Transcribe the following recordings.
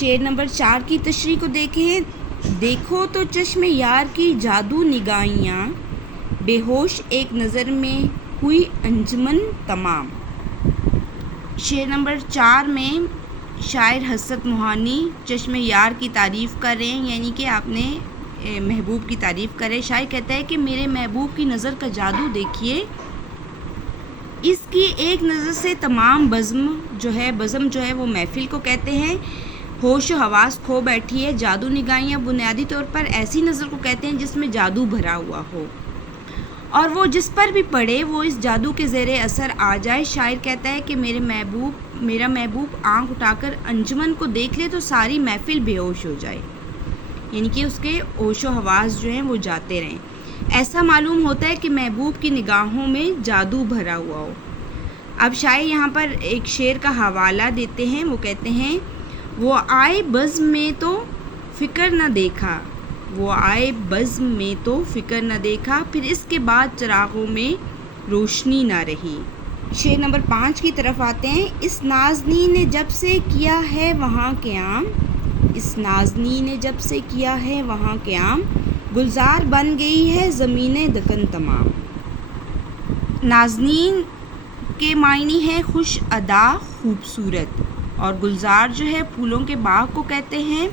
شعر نمبر 4 کی تشریح کو دیکھیں۔ دیکھو تو چشم یار کی جادو نگاہیاں، بے ہوش ایک نظر میں ہوئی انجمن تمام۔ شعر نمبر 4 میں شاعر حسرت موہانی چشم یار کی تعریف کر رہے ہیں، یعنی کہ آپ نے محبوب کی تعریف کر رہے ہیں۔ شاعر کہتا ہے کہ میرے محبوب کی نظر کا جادو دیکھیے، اس کی ایک نظر سے تمام بزم جو ہے وہ محفل کو کہتے ہیں ہوش و حواس کھو بیٹھی ہے۔ جادو نگاہیاں بنیادی طور پر ایسی نظر کو کہتے ہیں جس میں جادو بھرا ہوا ہو اور وہ جس پر بھی پڑے وہ اس جادو کے زیر اثر آ جائے۔ شاعر کہتا ہے کہ میرا محبوب آنکھ اٹھا کر انجمن کو دیکھ لے تو ساری محفل بے ہوش ہو جائے، یعنی کہ اس کے ہوش و حواس جو ہیں وہ جاتے رہیں۔ ایسا معلوم ہوتا ہے کہ محبوب کی نگاہوں میں جادو بھرا ہوا ہو۔ اب شاعر یہاں پر ایک شعر کا حوالہ دیتے ہیں، وہ کہتے ہیں وہ آئے بزم میں تو فکر نہ دیکھا، وہ آئے بزم میں تو فکر نہ دیکھا، پھر اس کے بعد چراغوں میں روشنی نہ رہی۔ شعر نمبر 5 کی طرف آتے ہیں۔ اس نازنی نے جب سے کیا ہے وہاں قیام، اس نازنی نے جب سے کیا ہے وہاں قیام، گلزار بن گئی ہے زمین دکن تمام۔ نازنین کے معنی ہے خوش ادا، خوبصورت، اور گلزار جو ہے پھولوں کے باغ کو کہتے ہیں۔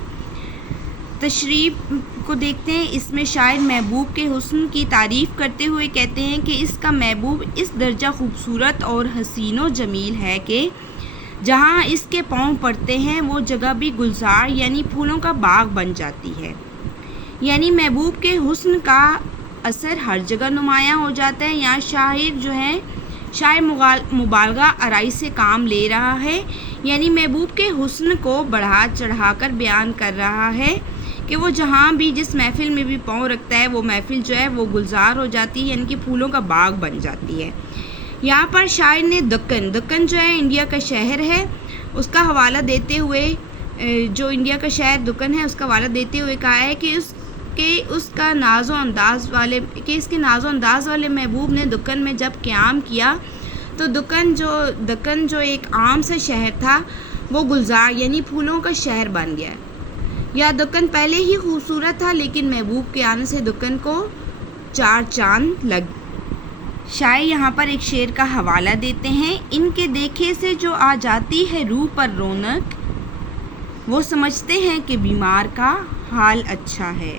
تشریح کو دیکھتے ہیں۔ اس میں شاعر محبوب کے حسن کی تعریف کرتے ہوئے کہتے ہیں کہ اس کا محبوب اس درجہ خوبصورت اور حسین و جمیل ہے کہ جہاں اس کے پاؤں پڑتے ہیں وہ جگہ بھی گلزار یعنی پھولوں کا باغ بن جاتی ہے، یعنی محبوب کے حسن کا اثر ہر جگہ نمایاں ہو جاتا ہے۔ یہاں شاعر مبالغہ آرائی سے کام لے رہا ہے، یعنی محبوب کے حسن کو بڑھا چڑھا کر بیان کر رہا ہے کہ وہ جہاں بھی جس محفل میں بھی پاؤں رکھتا ہے وہ محفل جو ہے وہ گلزار ہو جاتی ہے، یعنی کہ پھولوں کا باغ بن جاتی ہے۔ یہاں پر شاعر نے دکن جو ہے انڈیا کا شہر ہے اس کا حوالہ دیتے ہوئے، جو انڈیا کا شہر دکن ہے اس کا حوالہ دیتے ہوئے کہا ہے کہ اس کے ناز و انداز والے محبوب نے دکن میں جب قیام کیا تو دکن جو ایک عام سا شہر تھا وہ گلزار یعنی پھولوں کا شہر بن گیا۔ یا دکن پہلے ہی خوبصورت تھا لیکن محبوب کے آنے سے دکن کو 4 چاند لگ گئے۔ شاعر یہاں پر ایک شعر کا حوالہ دیتے ہیں۔ ان کے دیکھے سے جو آ جاتی ہے روح پر رونق، وہ سمجھتے ہیں کہ بیمار کا حال اچھا ہے۔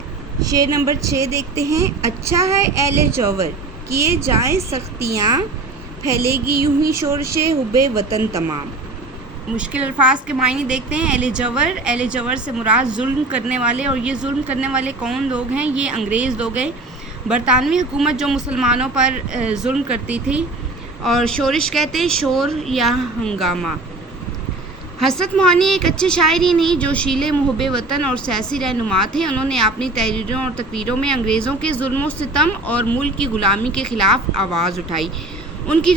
شعر نمبر 6 دیکھتے ہیں۔ اچھا ہے اہل جوہر کیے جائیں سختیاں، پھیلے گی یوں ہی شورش حب وطن تمام۔ مشکل الفاظ کے معنی دیکھتے ہیں۔ اہل جوہر سے مراد ظلم کرنے والے، اور یہ ظلم کرنے والے کون لوگ ہیں؟ یہ انگریز لوگ ہیں، برطانوی حکومت جو مسلمانوں پر ظلم کرتی تھی، اور شورش کہتے ہیں شور یا ہنگامہ۔ حسرت موہانی ایک اچھے شاعر ہی نہیں جو شیلے محب وطن اور سیاسی رہنما تھے۔ انہوں نے اپنی تحریروں اور تقریروں میں انگریزوں کے ظلم و ستم اور ملک کی غلامی کے خلاف آواز اٹھائی۔ ان کی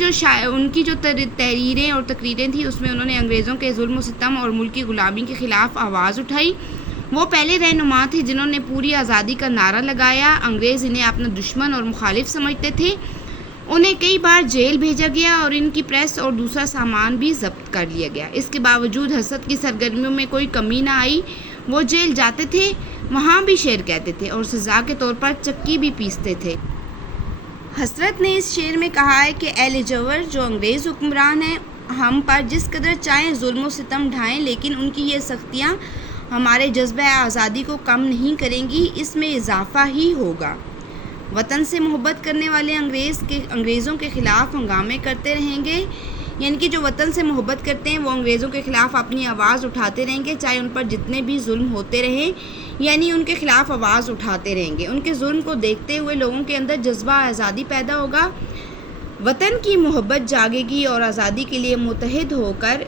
جو تحریریں اور تقریریں تھیں اس میں انہوں نے انگریزوں کے ظلم و ستم اور ملک کی غلامی کے خلاف آواز اٹھائی۔ وہ پہلے رہنما تھے جنہوں نے پوری آزادی کا نعرہ لگایا۔ انگریز انہیں اپنا دشمن اور مخالف سمجھتے تھے۔ انہیں کئی بار جیل بھیجا گیا اور ان کی پریس اور دوسرا سامان بھی ضبط کر لیا گیا۔ اس کے باوجود حسرت کی سرگرمیوں میں کوئی کمی نہ آئی۔ وہ جیل جاتے تھے، وہاں بھی شعر کہتے تھے اور سزا کے طور پر چکی بھی پیستے تھے۔ حسرت نے اس شعر میں کہا ہے کہ اہل جوہر جو انگریز حکمران ہیں ہم پر جس قدر چاہیں ظلم و ستم ڈھائیں، لیکن ان کی یہ سختیاں ہمارے جذبہ آزادی کو کم نہیں کریں گی، اس میں اضافہ ہی ہوگا۔ وطن سے محبت کرنے والے انگریزوں کے خلاف ہنگامے کرتے رہیں گے، یعنی کہ جو وطن سے محبت کرتے ہیں وہ انگریزوں کے خلاف اپنی آواز اٹھاتے رہیں گے، چاہے ان پر جتنے بھی ظلم ہوتے رہیں، یعنی ان کے خلاف آواز اٹھاتے رہیں گے۔ ان کے ظلم کو دیکھتے ہوئے لوگوں کے اندر جذبہ آزادی پیدا ہوگا، وطن کی محبت جاگے گی اور آزادی کے لیے متحد ہو کر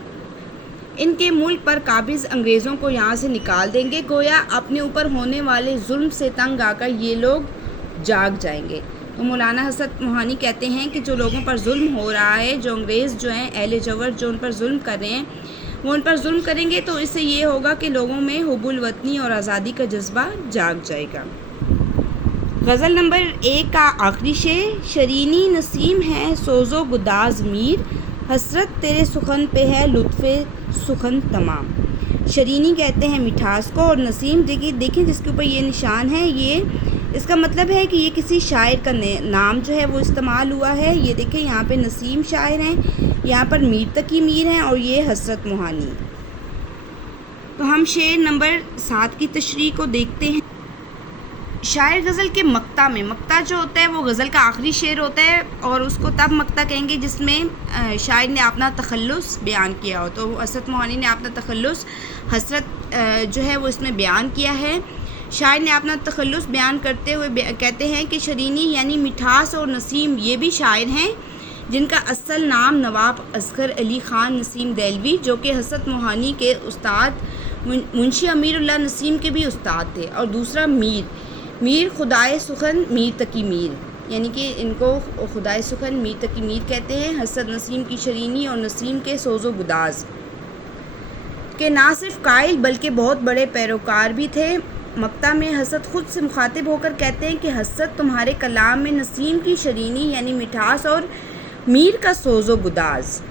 ان کے ملک پر قابض انگریزوں کو یہاں سے نکال دیں گے۔ گویا اپنے اوپر ہونے والے ظلم سے تنگ آ کر یہ لوگ جاگ جائیں گے۔ تو مولانا حسرت موہانی کہتے ہیں کہ جو لوگوں پر ظلم ہو رہا ہے، جو انگریز جو ہیں اہل جوہر جو ان پر ظلم کر رہے ہیں، وہ ان پر ظلم کریں گے تو اس سے یہ ہوگا کہ لوگوں میں حب الوطنی اور آزادی کا جذبہ جاگ جائے گا۔ غزل نمبر 1 کا آخری شعر۔ شرینی نسیم ہے سوز و گداز میر، حسرت تیرے سخن پہ ہے لطف سخن تمام۔ شرینی کہتے ہیں مٹھاس کو، اور نسیم دیکھیں جس کے اوپر یہ نشان ہے، یہ اس کا مطلب ہے کہ یہ کسی شاعر کا نام جو ہے وہ استعمال ہوا ہے۔ یہ دیکھیں یہاں پہ نسیم شاعر ہیں، یہاں پر میر تقی میر ہیں، اور یہ حسرت موہانی۔ تو ہم شعر نمبر 7 کی تشریح کو دیکھتے ہیں۔ شاعر غزل کے مقطع میں، مقطع جو ہوتا ہے وہ غزل کا آخری شعر ہوتا ہے، اور اس کو تب مقطع کہیں گے جس میں شاعر نے اپنا تخلص بیان کیا ہو۔ تو حسرت موہانی نے اپنا تخلص حسرت جو ہے وہ اس میں بیان کیا ہے۔ شاعر نے اپنا تخلص بیان کرتے ہوئے کہتے ہیں کہ شرینی یعنی مٹھاس اور نسیم یہ بھی شاعر ہیں جن کا اصل نام نواب اصغر علی خان نسیم دہلوی، جو کہ حسرت موہانی کے استاد منشی امیر اللہ نسیم کے بھی استاد تھے، اور دوسرا میر خدائے سخن میر تقی میر، یعنی کہ ان کو خدائے سخن میر تقی میر کہتے ہیں۔ حسرت نسیم کی شرینی اور نسیم کے سوز و گداز کے نہ صرف قائل بلکہ بہت بڑے پیروکار بھی تھے۔ مقطع میں حسرت خود سے مخاطب ہو کر کہتے ہیں کہ حسرت تمہارے کلام میں نسیم کی شرینی یعنی مٹھاس اور میر کا سوز و گداز،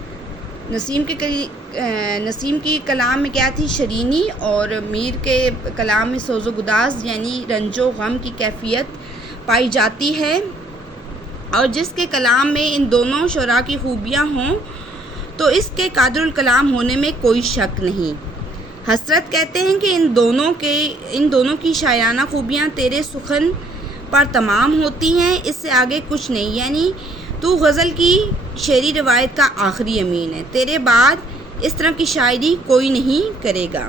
نسیم کی کلام میں کیا تھی؟ شرینی، اور میر کے کلام میں سوز و گداز یعنی رنج و غم کی کیفیت پائی جاتی ہے، اور جس کے کلام میں ان دونوں شعراء کی خوبیاں ہوں تو اس کے قادر الکلام ہونے میں کوئی شک نہیں۔ حسرت کہتے ہیں کہ ان دونوں کی شاعرانہ خوبیاں تیرے سخن پر تمام ہوتی ہیں، اس سے آگے کچھ نہیں، یعنی تو غزل کی شعری روایت کا آخری امین ہے، تیرے بعد اس طرح کی شاعری کوئی نہیں کرے گا۔